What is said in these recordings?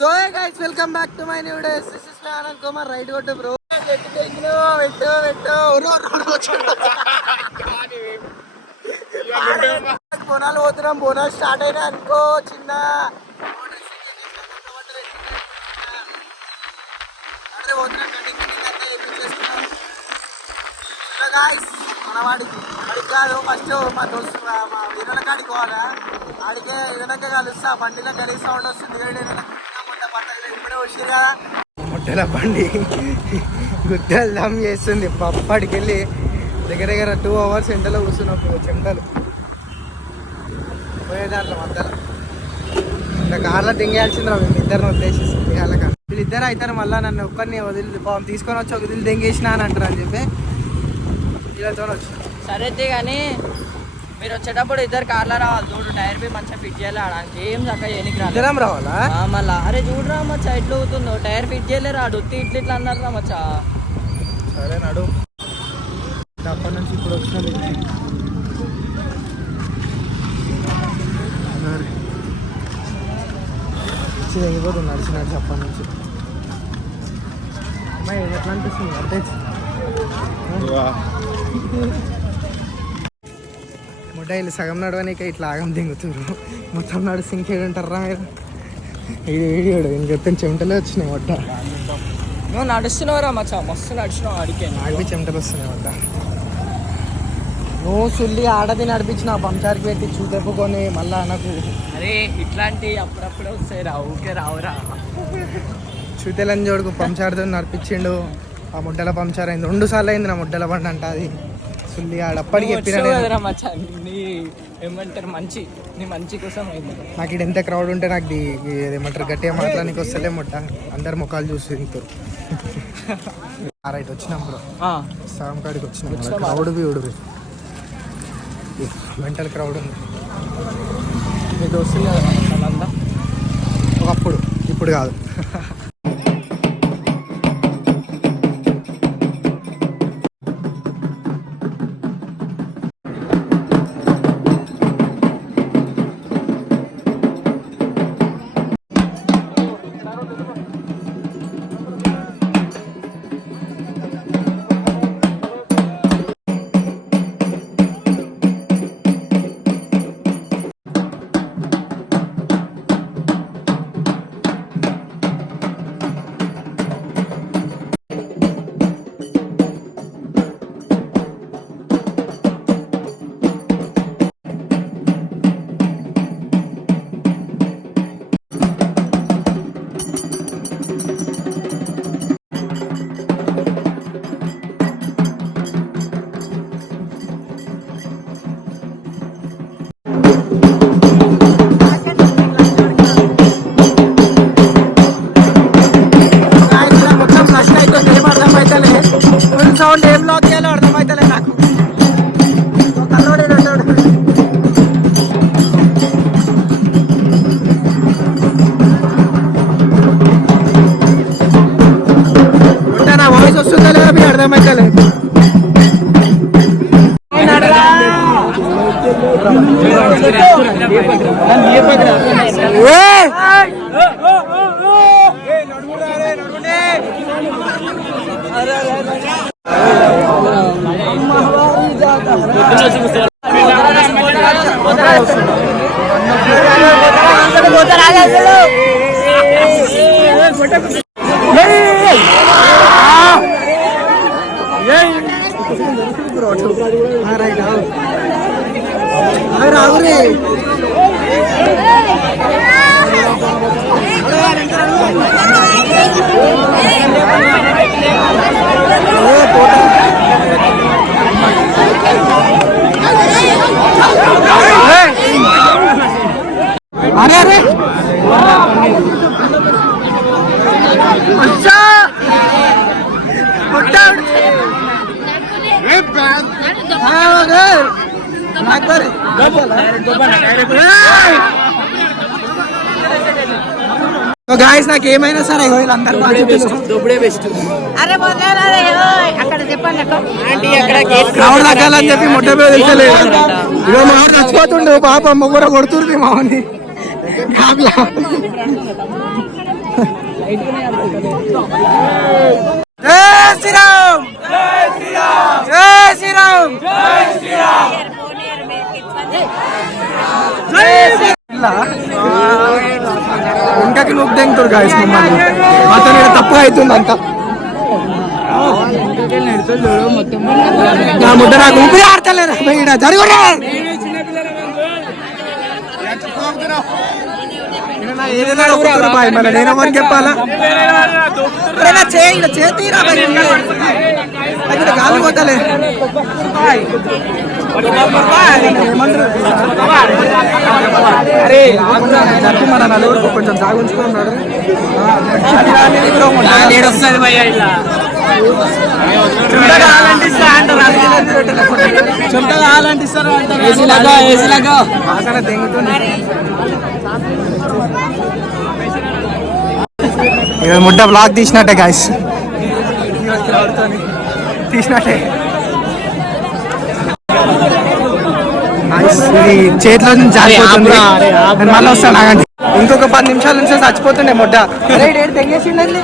So hey guys, welcome back to my new days. This is Anand Kumar. Right go to bro. Bonalu పోతున్నాం. Bonalu start అయినా అనుకో. చిన్న మన వాడికి కాదు ఫస్ట్ మా దోస్తు మా వీరుల కాడికి పోవాలా. ఆడికే ఏదైనా కలుస్తా. బండిలో గలీ సౌండ్ వస్తుంది. ఇప్పుడే వచ్చారు కదా ముట్టెల బండి గుట్టలు దమ్ చేస్తుంది. అప్పటికి వెళ్ళి దగ్గర దగ్గర 2 hours ఎండలో కూర్చున్నప్పుడు చెమటలు పోయేదాంట్లో మధ్యలో ఇంకా కార్లో దింగేయాల్సిందిరా మేము ఇద్దరిని ఉద్దేశిస్తుంది దిగాలక. వీళ్ళిద్దరు అవుతారు మళ్ళీ నన్ను ఒక్కరిని వదిలి తీసుకొని వచ్చి ఒక వదిలి దెంగేసినా అని అంటారు అని చెప్పి వీళ్ళతో వచ్చి సరే కానీ మీరు వచ్చేటప్పుడు ఇద్దరు కార్లో రావాలి. చూడు టైర్ బి మంచిగా ఫిట్ చేయాలి. ఆడానికి ఏం చక్క చేయనికి ఇద్దరం రావాలా మళ్ళా? అరే చూడరా మచ్చా ఎట్లా అవుతుందో టైర్ ఫిట్ చేయలే రాడు ఇట్లా అన్నారు రా మచ్చా. సరే నడు. అప్పటి నుంచి ఇప్పుడు వచ్చిన తెగిపోతుంది నడిచి నడిచి అప్పటి నుంచి. అమ్మాయి ఎట్లా అనిపిస్తుంది అంటే ముడ్డాయిలు సగం నడవనిక ఇట్లా ఆగం దింగుతున్నారు. మొత్తం నడిచి ఇంకేడుంటారా మీరు? ఏడియాడు ఇంకెత్తం చెమటలే వచ్చినాయి వడ్డ. నువ్వు నడుస్తున్నావురా మచ్చా మస్తు నడిచినావు. అడిగే నాకు చెమటలు వస్తున్నాయి వడ్డ. నువ్వు సుల్లి ఆడది నడిపించిన పంచారికి పెట్టి చూదెప్పుకొని మళ్ళా నాకు అరే ఇట్లాంటి అప్పుడప్పుడే వస్తాయి రా. ఊకే రావురా. చూతెలని జోడుకు పంచారుతో నడిపించిండు. ఆ ముడ్డల పంచార్ అయింది 2 సార్లు అయింది నా ముడ్డల బండి అంట. అది సుల్లి ఆడప్పటికి చెప్పినా మచ్చా నీ ఏమంటారు నీ మంచి కోసం అయింది. నాకు ఇది ఎంత క్రౌడ్ ఉంటే నాకు ఏమంటారు గట్టిగా మాట్లాడానికి వస్తలే ముట్ట. అందరు ముఖాలు చూసి ఇంకో రైట్ వచ్చినప్పుడు సగం కాడికి వచ్చిన క్రౌడ్ బి మెంటల్ క్రౌడ్ ఉంది. మీకు వస్తుంది కదా ఒకప్పుడు, ఇప్పుడు కాదు. సౌండ్ ఏం లాక్ చేయాలో అర్థమవుతలే నాకు. నా వాయిస్ వస్తుందా లేదా మీకు అర్థమవుతలే. రావురే అరే అరే గాయస్ నాకు ఏమైనా సరే వీళ్ళందరూ క్రౌడ్ తగ్గాలని చెప్పి మొట్ట మీద తెలిసలేదు. ఇదో మా చచ్చిపోతుండే పాప ముగ్గురు కొడుతుంది మామని. శ్రీరామ్ జై శ్రీరామ్ ఇంకకి నువ్వు దెంగుతారు గాయస్ మమ్మల్ని మాతో తప్పుగా అవుతుంది అంత నా ముద్ద నాకు ఊపిరి ఆడతలేరా ఇక్కడ జరుగురా నేను ఎవరికి చెప్పాలా చేతిరా గాలి పోతలే అరే చెప్పు మన నలుగురు కొంచెం జాగుంచుకున్నాడు ముడ్డ బ్లాక్ తీసినట్టే గాయస్ తీసినట్టే ఇది చేతిలో నుంచి జారిపోతుంది నేను మళ్ళీ వస్తాను ఆగండి ఇంకొక 10 నిమిషాల నుంచి చచ్చిపోతుండే ముడ్డ తెంగేసిండి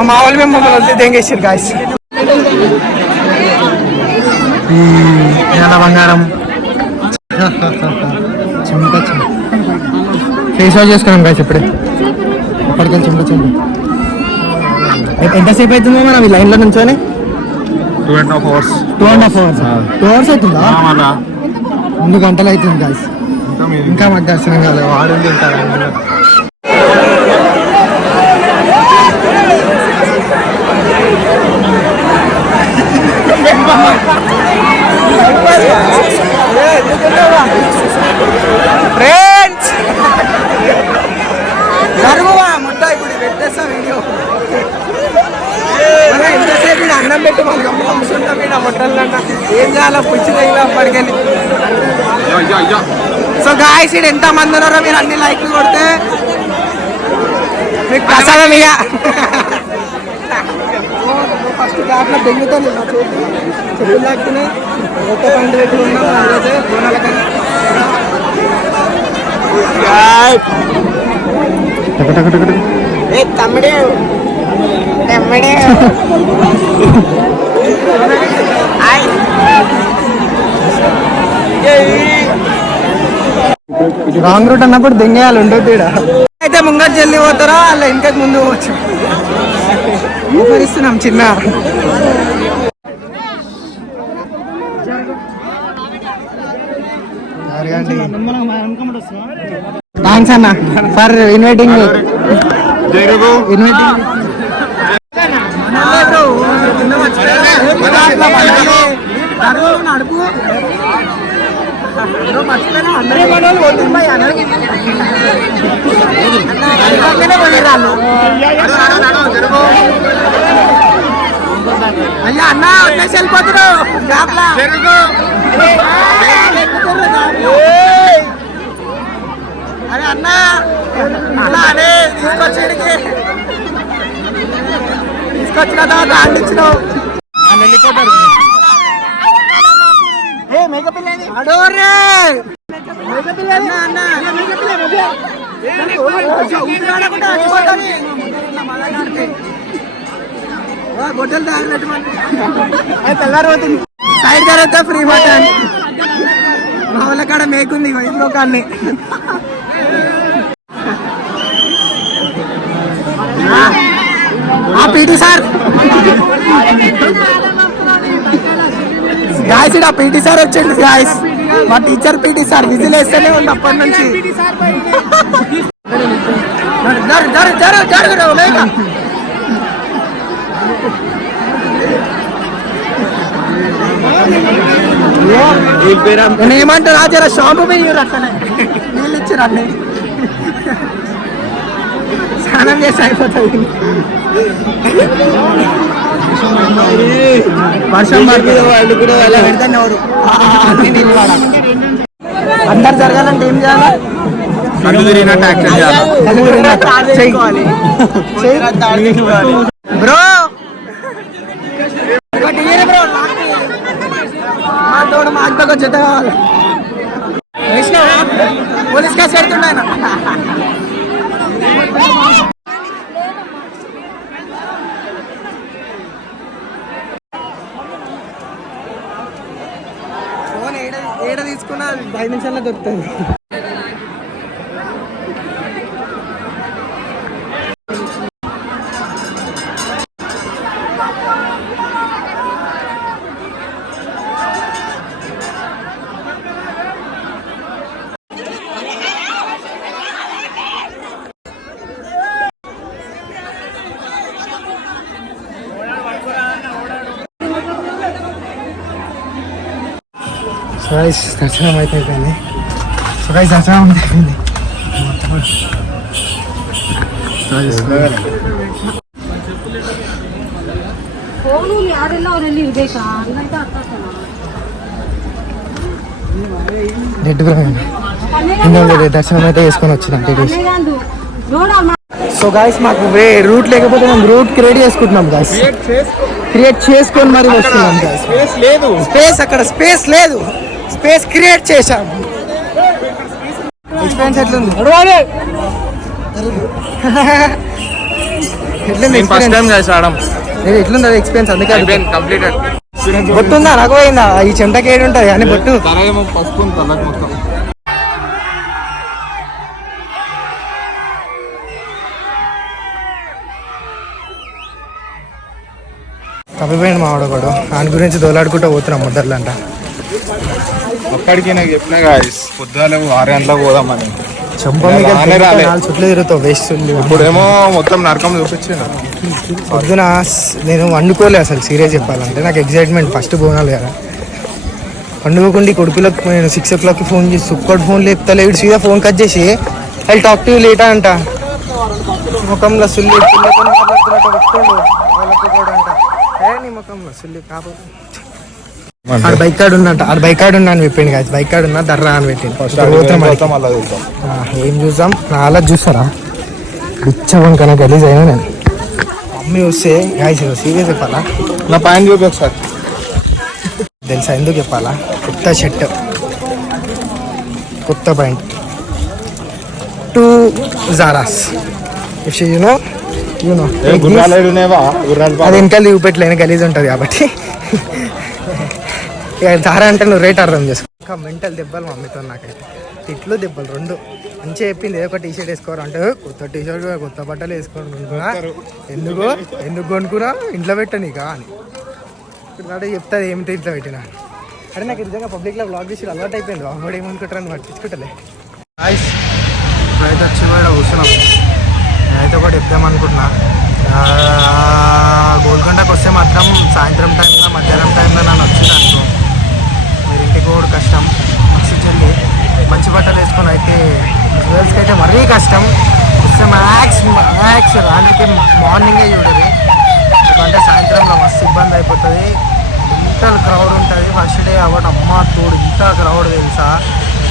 మా వాళ్ళు మేము మమ్మల్ని వదిలి తెంగేసారు గాయస్ బంగారం ఫేస్ వాష్ చేసుకున్నాం గాయస్ ఇప్పుడే ఎప్పటికెళ్ళి చెంప ఎంతసేపు అవుతుందో మనం ఈ లైన్లో నుంచోని 2.5 hours 2 hours అవుతుందా 2 గంటలు అవుతుంది గాయస్ ఇంకా మాకు దర్శనం కాదు వాడుంది ఇంకా ఫ్రెండ్స్ జరుగువా ముద్ద ఇప్పుడు పెట్టేస్తా వీడియో ఎంతసేపు అన్నం పెట్టి మాకు కూర్చుంటాం ఈడ ముట్టలన్న ఏం చేయాలో పుచ్చి తగిలా అప్పటికెళ్ళి సో గాయస్ ఇక్కడ ఎంత మంది ఉన్నారో మీరు అన్ని లైక్లు కొడితే మీకు ప్రసాదం ఇక ఫస్ట్ గ్యాప్లో దెంగుతాను నా చెప్పులు లాక్కునే ఒక్క పండు పెట్టి ఉన్నాం అదైతే బోనాలకని తమ్ముడే తమ్ముడే రాంగ్ రూట్ అన్నప్పుడు దెంగేయాలి ఉండదు ఇక్కడ అయితే ముంగట్ జల్లి పోతారో అలా ఇంకకు ముందు పోవచ్చు ఉపరిస్తున్నాం చిన్న థ్యాంక్స్ అన్న ఫర్ ఇన్వైటింగ్ నడుపు అయ్యా అన్న వచ్చేసి వెళ్ళిపోతున్నావు అరే అన్న అలా అనే తీసుకొచ్చిన తర్వాత ఆడించినావు అని వెళ్ళిపోతారు గొడ్డలు తెల్లారిపోతుంది సైడ్ జరుగుతా ఫ్రీ బటన్ మా వాళ్ళ కాడ మేకుంది ఇంట్లో కాన్ని పీటీ సార్ గాయస్ ఇక్కడ పీటీ సార్ వచ్చింది గాయస్ మా టీచర్ పీటీ సార్ విజిల్ వేస్తేనే ఉంది అప్పటి నుంచి ఏమంటారు రాజారా షాంపు పోయి అట్లనే నీళ్ళు ఇచ్చారు అన్నీ స్నానం చేసి అయిపోతుంది వర్షం పడుతుంది వాళ్ళు కూడా అలా పెడతాను ఎవరు అందరు జరగాలంటే ఏం చేయాలి బ్రో బ్రో మా తోడు మా అక్కకు వచ్చేట కావాలి పోలీస్ కేసు పెడుతుండ ఆయన 5 నిమిషాల్లో దొరుకుతుంది. సో గైస్ దర్శనం అయితే అయిపోయింది. సో గైస్ దర్శనం అయితే అయిపోయింది. దర్శనం అయితే వేసుకొని వచ్చినాం. సో గాయస్ మాకు రూట్ లేకపోతే మేము రూట్ క్రియేట్ చేసుకుంటున్నాం గాయస్. క్రియేట్ చేసుకొని మరి వస్తున్నాం గాయస్. స్పేస్ అక్కడ స్పేస్ లేదు, స్పేస్ క్రియేట్ చేశాం. ఎక్స్పీరియన్స్ ఎట్లుంది? ఎట్లుంది అది ఎక్స్పీరియన్స్? అందుకే బొట్టుందా నాకు పోయిందా? ఈ చెంటకి ఏడు ఉంటుంది కానీ బొట్టు తప్పిపోయింది మా వాడు. దాని గురించి దోలాడుకుంటూ పోతున్నాం ముద్దర్లంట. అప్పటికి నాకు చెప్పినా పొద్దున 6 గంటలకు పోదామని. చుట్లు తిరుగుతావు వేస్ట్. ఇప్పుడేమో మొత్తం నరకం చూపించాను. పొద్దున నేను వండుకోలే అసలు సీరియస్ చెప్పాలంటే. నాకు ఎగ్జైట్మెంట్ ఫస్ట్ బోనాలు కదా. పండుగకుండి కొడుకులకు నేను 6 o'clockకి ఫోన్ చేసి ఒక్కటి ఫోన్ లేపుతలేడు. సీదా ఫోన్ కట్ చేసి I talk to you later అంట. ముఖంలో సుల్లి పెట్టుకోండు వాళ్ళకి కూడా అంట. నీ ముఖంలో సుల్లి కాకపోతే ఆడ బైక్ కార్డు ఉందంట. ఆడ బైక్ కార్డు ఉన్నా అని చెప్పింది కాదు. బైక్ కార్డు ఉన్నా దర్రా అని పెట్టింది. ఏం చూసాం? అలా చూస్తారా బిచ్చవంకన గలీజ్ అయినా నేను. మమ్మీ వస్తే గాయస్ సీరియస్ చెప్పాలా, నా ప్యాంట్ చూపి ఒకసారి. తెలుసా ఎందుకు చెప్పాలా? కొత్త షర్ట్, కొత్త ప్యాంట్, 2 Zaras. ఇఫ్ యూనో అది వెనకాల చూపెట్టలేని గలీజ్ ఉంటుంది కాబట్టి దారా అంటే నువ్వు రేట్ అర్థం చేసుకో. ఇంకా మెంటల్ దెబ్బలు మమ్మీతో నాకైతే. తిట్లు దెబ్బలు రెండు. మంచిగా చెప్పింది ఏదో ఒక టీ షర్ట్ వేసుకోరు అంటే కొత్త టీ షర్ట్ కొత్త బట్టలు వేసుకోరు కొనుక్కున్నా. ఎందుకు కొనుక్కున్నా? ఇంట్లో పెట్టనీకా అని ఇప్పుడు చెప్తుంది ఏమిటి ఇంట్లో పెట్టినా. అరే నాకు నిజంగా పబ్లిక్లో బ్లాగ్ చేసి అలవాటు అయిపోయింది. వాడు ఏమనుకుంటారని పట్టించుకుంటలే. ఇప్పుడైతే వచ్చి కూడా కూర్చున్నాం. నేనైతే ఒకటి చెప్తామనుకుంటున్నా, గోల్కొండకు వస్తే మాత్రం సాయంత్రం టైంలో మధ్యాహ్నం టైంలో నన్ను వచ్చింది అనుకో, మీరు ఇంటికి కూడా కష్టం. ఆక్సిజన్ మంచి బట్టలు వేసుకొని అయితే గర్ల్స్కి అయితే మరీ కష్టం. వస్తే మ్యాక్స్ రానికి మార్నింగే చూడరు, ఎందుకంటే సాయంత్రంలో మస్తు ఇబ్బంది అయిపోతుంది. ఇంత క్రౌడ్ ఉంటుంది. ఫస్ట్ డే అవ్వడం అమ్మ తోడు ఇంత క్రౌడ్ తెలుసా.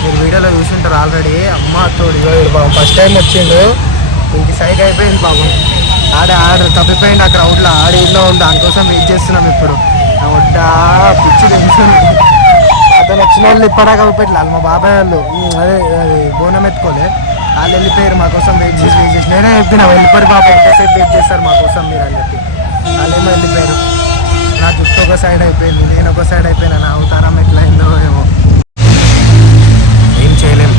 మీరు వీడియోలో చూసింటారు ఆల్రెడీ. అమ్మ తోడు బాబు ఫస్ట్ టైం వచ్చిండు. ఇంక సైడ్ అయిపోయింది బాబు. ఆడ తప్పిపోయింది ఆ క్రౌడ్లో. ఆడేళ్ళలో ఉంది, దానికోసం వెయిట్ చేస్తున్నాం. ఇప్పుడు వడ్డా పిచ్చి టెన్షన్. అతను వచ్చిన వాళ్ళు ఇప్పటిదాకా పెట్టాలి. మా బాబాయ్ వాళ్ళు అదే బోనం ఎత్తుకోలే, వాళ్ళు వెళ్ళిపోయారు. మా కోసం వెయిట్ చేసి నేనే చెప్పిన వెళ్ళిపోయి బాబా ఎంతసేపు వెయిట్ చేస్తారు మా కోసం మీరు అని చెప్పి. వాళ్ళేమో వెళ్ళిపోయారు. నా జుట్టు ఒక సైడ్ అయిపోయింది, నేను ఒక సైడ్ అయిపోయినా. నా అవతారం ఎట్లా అయిందో ఏమో ఏం చేయలేము.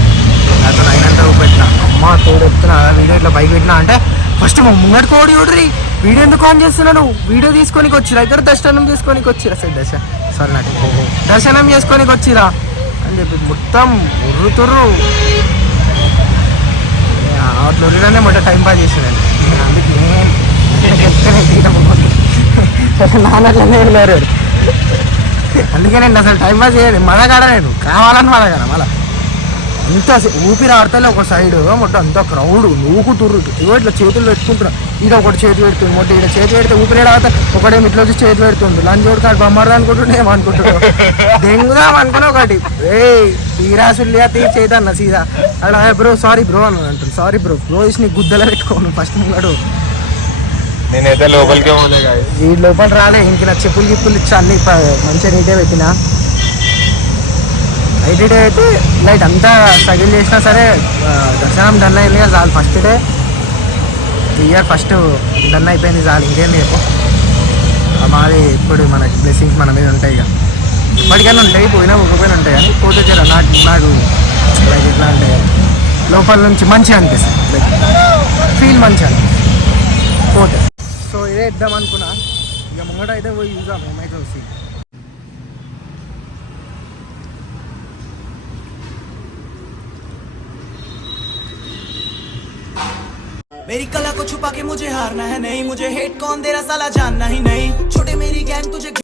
నాతో అయినంత పెట్టినా అమ్మ తోడు ఎత్తున్నా వీడియో ఇట్లా బైక్ పెట్టినా అంటే ఫస్ట్ మా ముంగట కోడి చూడరి వీడియో ఎందుకు ఆన్ చేస్తున్నాను. వీడియో తీసుకోనికి వచ్చిరా, ఇక్కడ దర్శనం చేసుకోనికి వచ్చిరా. సారీ నాకు దర్శనం చేసుకోనికి వచ్చిరా అని చెప్పి మొత్తం ఉర్రుతుర్రు. అట్లా ఉర్రిలోనే మొట్ట టైం పాస్ చేసిందండి. అందుకే నాన్నట్లనే వెళ్ళారు. అందుకే నేను అసలు టైం పాస్ చేయలేదు. మదగాడ నేను కావాలని మదగాడ మళ్ళా అంత ఊపిరి ఆడతలే. ఒక సైడ్ మొట్ట అంత క్రౌడ్ నూకుతుర్రు. ఇగో ఇట్లా చేతులు పెట్టుకుంటున్నారు. ఈడ ఒకటి చేతి పెడుతుంది, మొట్ట ఈడ చేతి పెడితే ఊపిరి ఆడతా. ఒకటేమి ఇట్లా వచ్చి చేతి పెడుతుంది. లంచ్ కొడుతాడు బొమ్మడు అనుకుంటుండే ఏమనుకుంటున్నాడు. దెంగుదాం అనుకుని ఒకటి తీరాసుల్లియా చేతన్న సీదా అలా బ్రో సారీ బ్రో అని అంటుంది. సారీ బ్రో ఇచ్చి నీకు గుద్దలో పెట్టుకోను ఫస్ట్ ముంగడు. నేనైతే లోపలికే పోలే. ఈ లోపల రాలే. ఇంక నాకు చెప్పులు గిప్పులు ఇచ్చా అన్ని మంచిగా నీటే పెట్టినా. నైట్ డే అయితే లైట్ అంతా స్ట్రగుల్ చేసినా సరే దర్శనం డన్ అయింది కదా చాలు. First day year first done అయిపోయింది చాలు. ఇంకేం చెప్పు మాది ఇప్పుడు మనకి బ్లెస్సింగ్స్ మన మీద ఉంటాయి ఇక. ఇప్పటికైనా ఉంటాయి, పోయినా పోకపోయినా ఉంటాయి కానీ పోతే జర నాకు లైక్ ఎట్లా అంటే లోపల నుంచి మంచిగా అనిపిస్తుంది, లైక్ ఫీల్ మంచిగా అనిపిస్తుంది పోతే. సో ఇదే ఇద్దాం అనుకున్నా, ఇక ముంగట అయితే పోయి చూద్దాం ఏమైతే వస్తుంది. मेरी कला को छुपा के मुझे हारना है नहीं, मुझे हेट कौन दे रहा साला जानना ही नहीं, छोटे मेरी गैंग तुझे